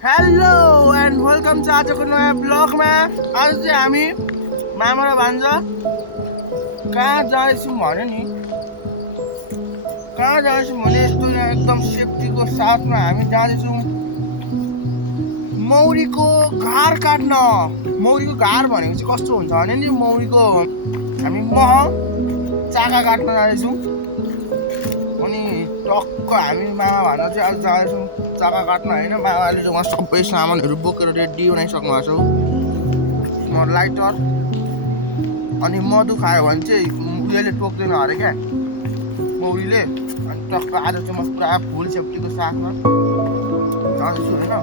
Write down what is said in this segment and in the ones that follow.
Hello and welcome छ आजको नयाँ ब्लगमा। आज चाहिँ हामी मामा र भान्जा कहाँ जाँदैछौँ भने नि यस्तो यहाँ एकदम सेफ्टीको साथमा हामी जाँदैछौँ मौरीको घार काट्न। मौरीको घार भनेको चाहिँ कस्तो हुन्छ भने नि मौरीको हामी मह चाका काट्न जाँदैछौँ। अनि टक्क हामी मामा भान्जा चाहिँ आज जाँदैछौँ चाका काट्न होइन। मामाले चाहिँ उहाँ सबै सामानहरू बोकेर रेडी बनाइसक्नु भएको छ। लाइटर अनि मधु खायो भने चाहिँ उयोले टोक्दैन अरे क्या मौरीले। अनि टक्क आज चाहिँ म पुरा फुल सेफ्टीको साथमा जाँदैछु होइन।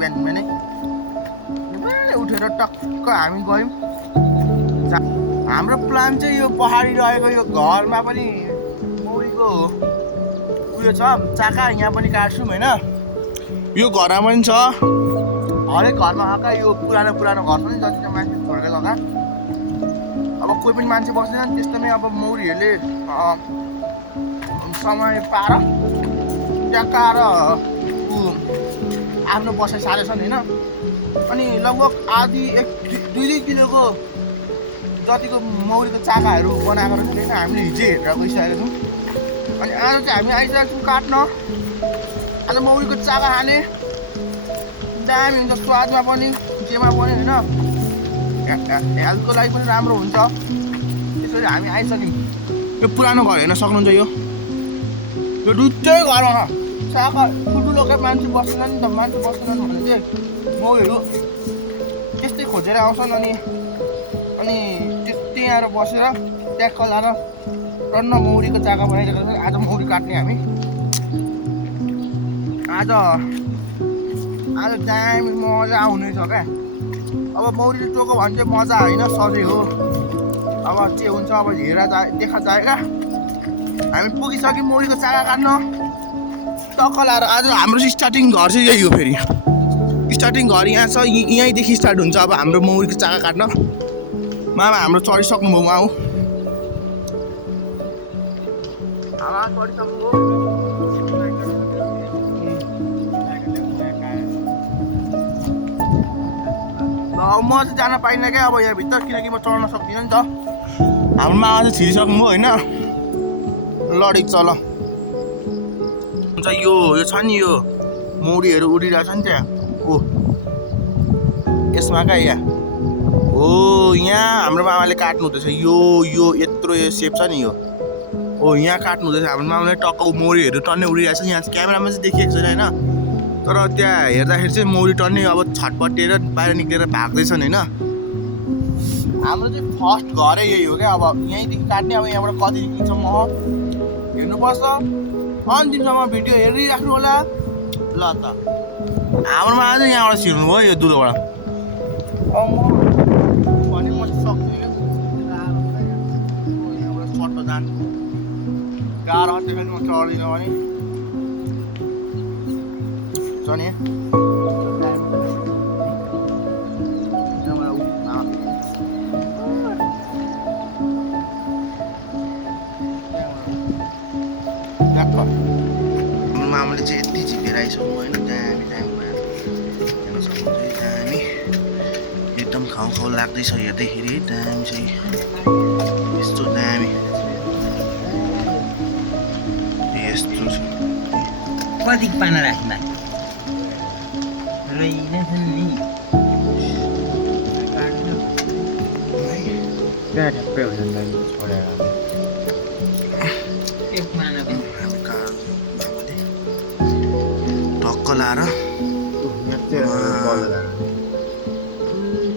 बिहानै उठेर टक्क हामी गयौँ। हाम्रो प्लान चाहिँ यो पहाडी रहेको यो घरमा पनि मौरीको उयो छ चाका यहाँ पनि काट्छौँ होइन। यो घरमा पनि छ हरेक घरमा आएका यो पुरानो घर छ नि जति मान्छे छोडेर गएका। अब कोही पनि मान्छे बस्दैन त्यस्तोमै अब मौरीहरूले समय पाएर ट्याक्काएर आफ्नो बसाइ सारेछन् होइन। अनि लगभग आधी 1-2 किलोको जतिको मौरीको चाकाहरू बनाएको रहेछ होइन। हामीले हिजै हेरेर गइसकेको छौँ। अनि आज चाहिँ हामी आइसकेको छौँ काट्न। आज मौरीको चाका खाने दामी हुन्छ स्वादमा पनि जेमा पनि होइन। हेल्थको लागि पनि राम्रो हुन्छ। त्यसरी हामी आइसक्यौँ। यो पुरानो घर हेर्न सक्नुहुन्छ। यो दुइटै घरमा चाका ठुल्ठुलो क्या मान्छे बस्दैन नि त। मान्छे बस्दैन भने चाहिँ मौरीहरू त्यस्तै खोजेर आउँछन्। अनि त्यस्तै आएर बसेर ट्याक्क लाएर टन्न मौरीको चाका बनाइदिएको छ। आज मौरी काट्ने हामी। आज दामी मजा आउनेछ क्या। अब मौरीले टोक्यो भने चाहिँ मजा होइन सधैँ हो। अब के हुन्छ अब देखा जाएगा। हामी पुगिसक्यौँ मौरीको चाका काट्न टक्क लाएर। आज हाम्रो स्टार्टिङ घर चाहिँ यही हो। फेरि स्टार्टिङ घर यहाँ छ। यहीँदेखि स्टार्ट हुन्छ अब हाम्रो मौरीको चाका काट्न। मामा हाम्रो चढिसक्नु भयो आऊ चढिसक्नु भयो। म चाहिँ जान पाइनँ क्या अब यहाँभित्र किनकि म चढ्न सक्दिनँ नि त। हाम्रो मामा चाहिँ छिरिसक्नु भयो होइन। लडी चल हुन्छ। यो छ नि यो मौरीहरू उडिरहेछ नि त्यहाँ ओ यसमा क्या यहाँ हो। यहाँ हाम्रो मामाले काट्नु हुँदैछ। यो यत्रो यो सेप छ नि यो हो यहाँ काट्नु हुँदैछ हाम्रो मामाले। टक्क मौरीहरू टन्नै उडिरहेछ। यहाँ क्यामेरामा चाहिँ देखिएको छैन होइन। तर त्यहाँ हेर्दाखेरि चाहिँ मौरी टन्नै अब छटपटेर बाहिर निक्लेर भाग्दैछन् होइन। हाम्रो चाहिँ फर्स्ट घरै यही हो क्या। अब यहीँदेखि काट्ने। अब यहाँबाट कति निक्लिन्छ म हेर्नुपर्छ। अन्तिमसम्म भिडियो हेरिराख्नु होला ल त। हाम्रोमा चाहिँ यहाँबाट छिर्नु भयो यो दुलोबाट। भने म सक्छु यहाँबाट सर्ट जानु गाह्रो त्यही पनि म चढ्दिनँ भने चढ्ने। मामाले चाहिँ यति झिकेर आइसक्नु होइन। दामी हेर्न सक्नुहुन्छ। दामी एकदम खाउ लाग्दैछ हेर्दैखेरि। दामी चाहिँ यस्तो दामी यस्तो छ। कति पाना राख्दा रहेनछन् नि ठ्याक्कै हुन्छ छोडेर एक पाना पनि ढक्क लाएर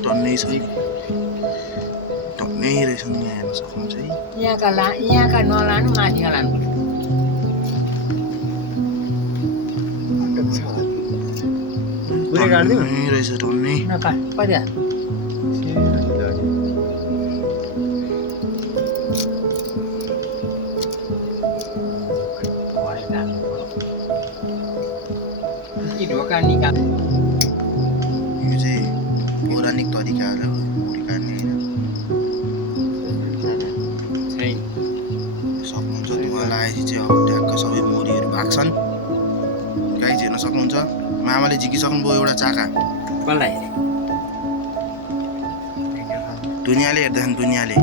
टन्नै छ नि टन्नै रहेछन्। यहाँ हेर्न सक्नुहुन्छ है। यहाँका नलानु माथिका लानु टन्नै रहेछ टन्नै। नकाट कति ढोका निकाल। यो चाहिँ पौराणिक तरिकाहरू मौरी काट्ने होइन। सक्नुहुन्छ धुवा लगाएपछि चाहिँ अब ट्याक्क सबै मौरीहरू भाग्छन् गाइज हेर्न सक्नुहुन्छ मामाले झिकिसक्नुभयो एउटा चाका कसलाई दुनियाँले हेर्दैछन् दुनियाँले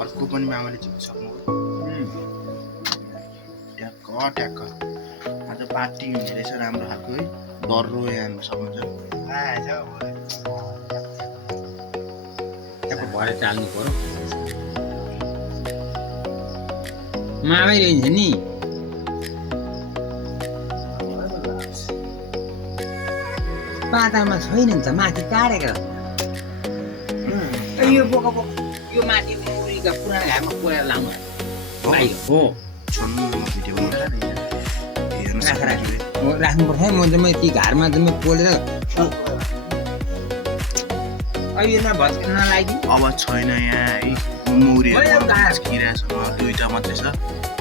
अर्को पनि मामाले झिकिसक्नुभयो ट्याक्क ट्याक्क आज पार्टी हुने रहेछ राम्रो खालको है दर्रो यहाँ हेर्न सक्नुहुन्छ भरे टाल्नु पर्यो मामै रहन्छ नि पातामा छैन नि त माथि काटेको यो बोका यो माथि मुरीका पुरानो घाममा कोरेर लाउनु बाहिर हो छोड्नु भिडियो हेर्न राख सक्नुहुन्छ राख्नुपर्छ है म चाहिँ ती घरमा चाहिँ पोलेर यसमा भत्किन नलागिदिनु अब छैन यहाँ है मौरीहरू खिरासँग दुईवटा मात्रै छ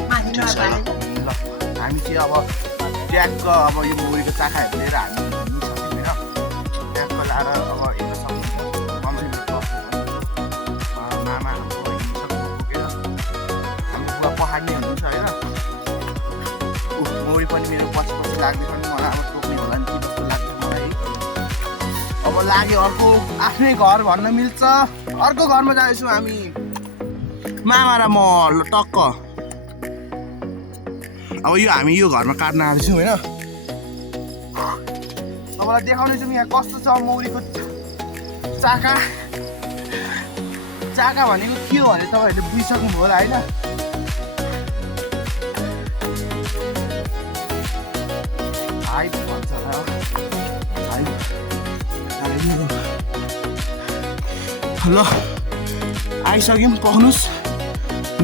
माथि ठिक छ ल ल हामी चाहिँ अब ट्याक्क अब यो मौरीको चाखाहरू लिएर हामी हिँड्नु सक्यौँ होइन ट्याक्क लाएर अब हेर्न सक्नुहुन्छ मामा हाम्रो हिँड्नु सक्नुभयो हाम्रो बुवा पहाडले हुनुहुन्छ होइन मौरी पनि मेरो पछि पछि लाग्दै पनि मलाई अब टोक्ने होला नि के जस्तो लाग्छ मलाई अब लाग्यो अर्को आफ्नै घर भन्न मिल्छ अर्को घरमा जाँदैछौँ हामी मामा र म टक्क अब यो हामी यो घरमा काट्न आँदैछौँ होइन तपाईँलाई देखाउनेछौँ यहाँ कस्तो छ मौरीको चाका चाका भनेको के हो भने तपाईँहरूले बुझिसक्नुभयो होला होइन हाइट भन्छ ल आइसक्यौँ पख्नुहोस्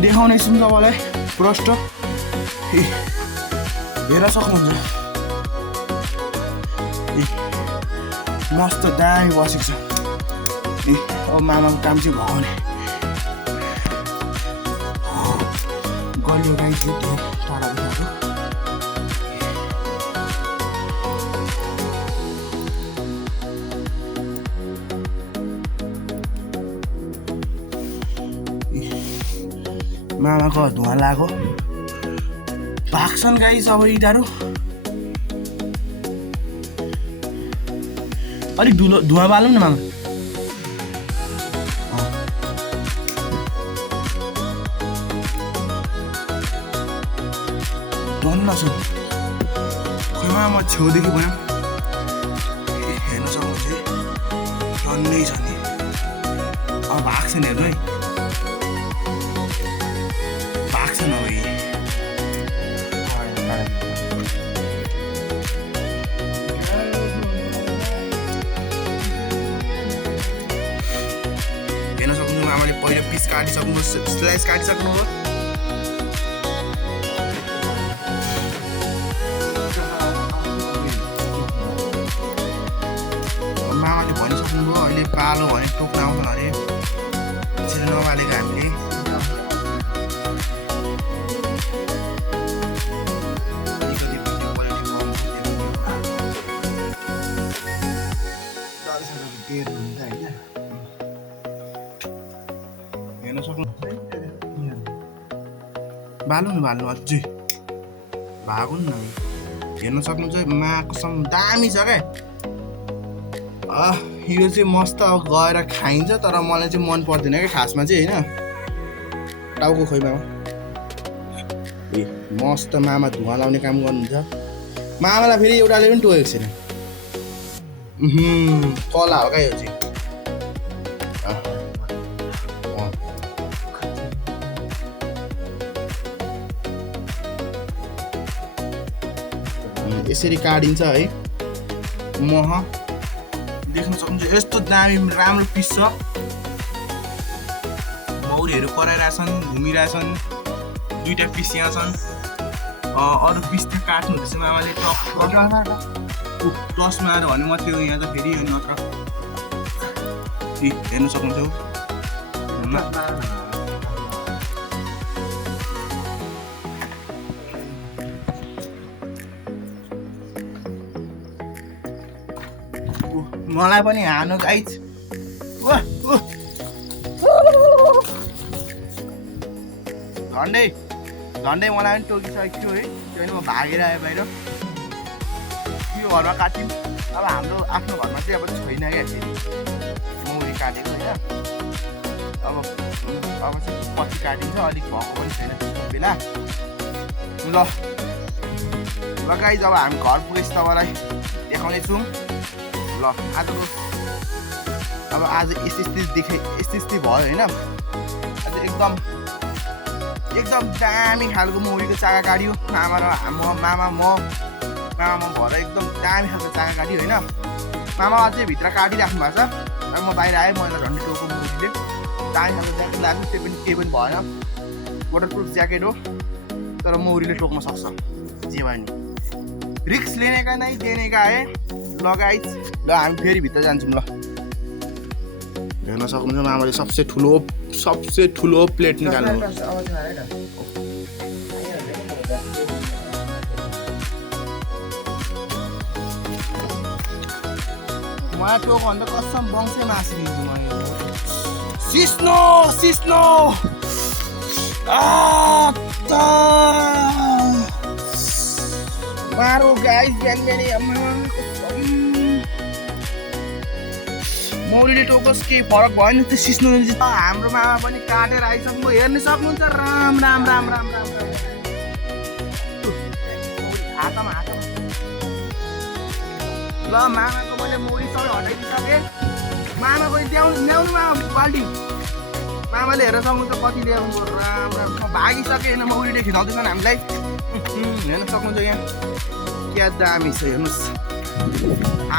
देखाउनेछौँ तपाईँलाई प्रष्ट हेर्न सक्नुहुन्छ मस्त दामी बसेको छ अब मामाको काम चाहिँ भगाउने गल्यो गाई चाहिँ त्यो टाढा देखाएको मामाको धुवा लाग्यो भाग्छन् गाई अब इँटाहरू अलिक धुवा बालौँ न मामा डन्न छ खै मामा छेउदेखि भयो हेर्न सक्नुहुन्छ है डन्नै छ नि अब भाग्छन् हेर्नु है भाग्छन् अब आमाले पहिलो पिस काटिसक्नु स्लाइस काटिसक्नु हो मामाले भनिसक्नुभयो अहिले पालो भने टोक्न आउँछ अरे त्यसरी नबालेको हामीले बाल्नु न बाल्नु अझै भागो न हेर्न सक्नुहुन्छ मा कसम दामी छ क्या यो चाहिँ मस्त अब गएर खाइन्छ तर मलाई चाहिँ मन पर्दैन क्या खासमा चाहिँ होइन टाउको खोइ मामा ए मस्त मामा धुवा लाउने काम गर्नुहुन्छ मामालाई फेरि एउटाले पनि टोकेको छैन कला हो क्या यो चाहिँ यसरी काटिन्छ है मह देख्न सक्नुहुन्छ यस्तो दामी राम्रो पिस छ मौरीहरू कराइरहेछन् घुमिरहेछन् दुईटा पिस यहाँ छन् अरू पिस त काट्नु हुँदैछ मामाले टसमा आएर भन्नु मात्रै हो यहाँ त फेरि नत्र हेर्न सक्नुहुन्छ मलाई पनि हानु गाइज झन्डै झन्डै मलाई पनि टोकिसकेको थियो है त्यो पनि म भागेर आएँ बाहिर यो घरमा काट्यौँ अब हाम्रो आफ्नो घरमा चाहिँ अब छैन क्या फेरि मौरी काटेको होइन अब चाहिँ पछि काटिन्छ अलिक भएको पनि छैन त्यस्तो बेला ल गाइज अब हामी घर पुगेपछि तपाईँलाई देखाउने छौँ ल आजको अब आज यस्तै भयो होइन आज एकदम दामी खालको मौरीको चाका काट्यो मामा म भएर एकदम दामी खालको चाका काट्यो होइन मामा अझै भित्र काटिराख्नु भएको छ अब म बाहिर आएँ मलाई झन्डै टोको मौरीले दामी खालको ज्याकेट लाग्यो त्यो पनि केही पनि भएन वाटरप्रुफ ज्याकेट हो तर मौरीले टोक्न सक्छ जे भयो नि रिक्स लेने का नै देने का है ल गाइज ल हामी फेरि भित्र जान्छौँ ल हेर्न सक्नुहुन्छ मामाले सबसे ठुलो प्लेट निकाल्नु मलाई टोक भन्दा कसम बङ्से मासु दिन्छु म सिस्नो मारो गाइस बिहान मौरीले टोकोस् केही फरक भएन त्यो सिस्नो हाम्रो मामा पनि काटेर आइसक्नु हेर्न सक्नुहुन्छ राम हातमा ल मामाको मैले मौरी सबै हटाइदिइसकेँ मामाको ल्याउनु मामा बाल्टी मामाले हेरेर सक्नुहुन्छ कति ल्याउनु राम म भागिसकेँ होइन मौरीले खिचाउँदैछन् हामीलाई हेर्न सक्नुहुन्छ यहाँ क्या दामी छ हेर्नुहोस्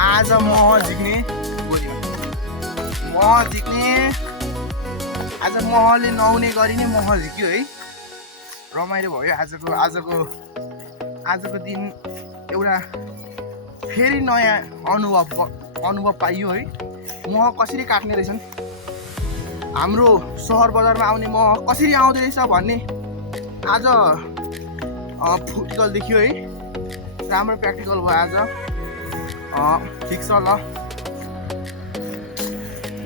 आज मह झिक्ने आज महले नहुने गरी नै मह झिक्यो है रमाइलो भयो आजको दिन एउटा फेरि नयाँ अनुभव पाइयो है मह कसरी काट्ने रहेछन् हाम्रो सहर बजारमा आउने मह कसरी आउँदो रहेछ भन्ने आज प्र्याक्टिकल देखियो है राम्रो प्र्याक्टिकल भयो आज ठिक छ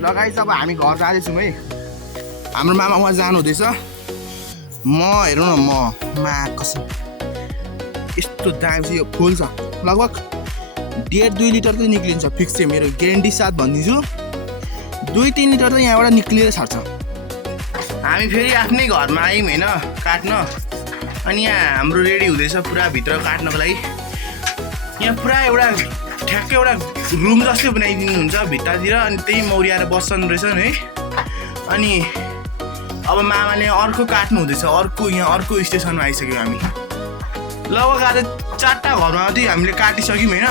लगाइछ अब हामी घर जाँदैछौँ है हाम्रो मामा उहाँ जानु हुँदैछ म हेरौँ न म कसम यस्तो दामी चाहिँ यो फुल छ लगभग 1.5-2 लिटर चाहिँ निक्लिन्छ फिक्स चाहिँ मेरो ग्यारेन्टी साथ भनिदिन्छु 2-3 लिटर चाहिँ यहाँबाट निक्लिएर छाड्छ हामी फेरि आफ्नै घरमा आयौँ होइन काट्न अनि यहाँ हाम्रो रेडी हुँदैछ पुरा भित्र काट्नको लागि यहाँ पुरा एउटा ठ्याक्कै एउटा रुम जस्तै बनाइदिनुहुन्छ भित्रतिर अनि त्यही मौरी आएर बस्छन् रहेछन् है अनि अब मामाले अर्को काट्नु हुँदैछ यहाँ अर्को स्टेसनमा आइसक्यौँ हामी लगभग आज 4टा घरमा चाहिँ हामीले काटिसक्यौँ होइन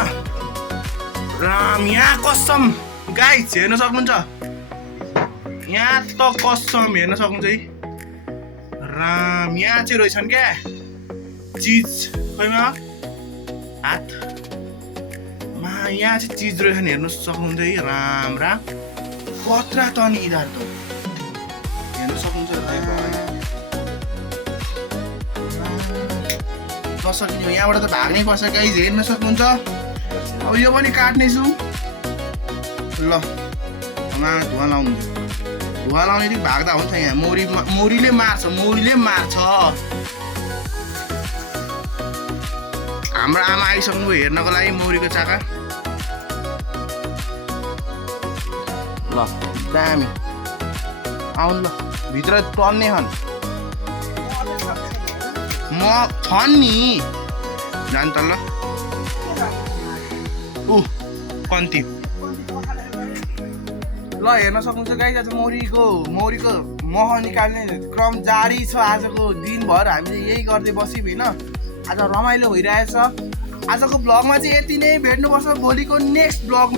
राम यहाँ कसम गाइस हेर्न सक्नुहुन्छ यहाँ त कसम हेर्न सक्नुहुन्छ है राम यहाँ चाहिँ रहेछन् क्या चिज खैमा हात यहाँ चाहिँ चिज रहेछन् हेर्नु सक्नुहुन्छ है राम कत्रा त अनि यिनीहरू त हेर्नु सक्नुहुन्छ नसकिने यहाँबाट त भाग्नै पर्छ गाइज हेर्न सक्नुहुन्छ अब यो पनि काट्नेछु ल धुवा लाउने बित्तिकै भाग्दा हुन्छ यहाँ मौरीले मार्छ हाम्रो आमा आइसक्नु हेर्नको लागि मौरीको चाका ल दामी आउनु ल भित्र टन्ने छन् म छन् नि जान त ल कन्ती ल हेर्न सक्नुहुन्छ गाइस आज मौरीको मह निकाल्ने क्रम जारी छ आजको दिनभर हामीले यही गर्दै बस्यौँ होइन आज रमाइलो भइरहेछ आजको ब्लगमा चाहिँ यति नै भेट्नुपर्छ भोलिको नेक्स्ट ब्लग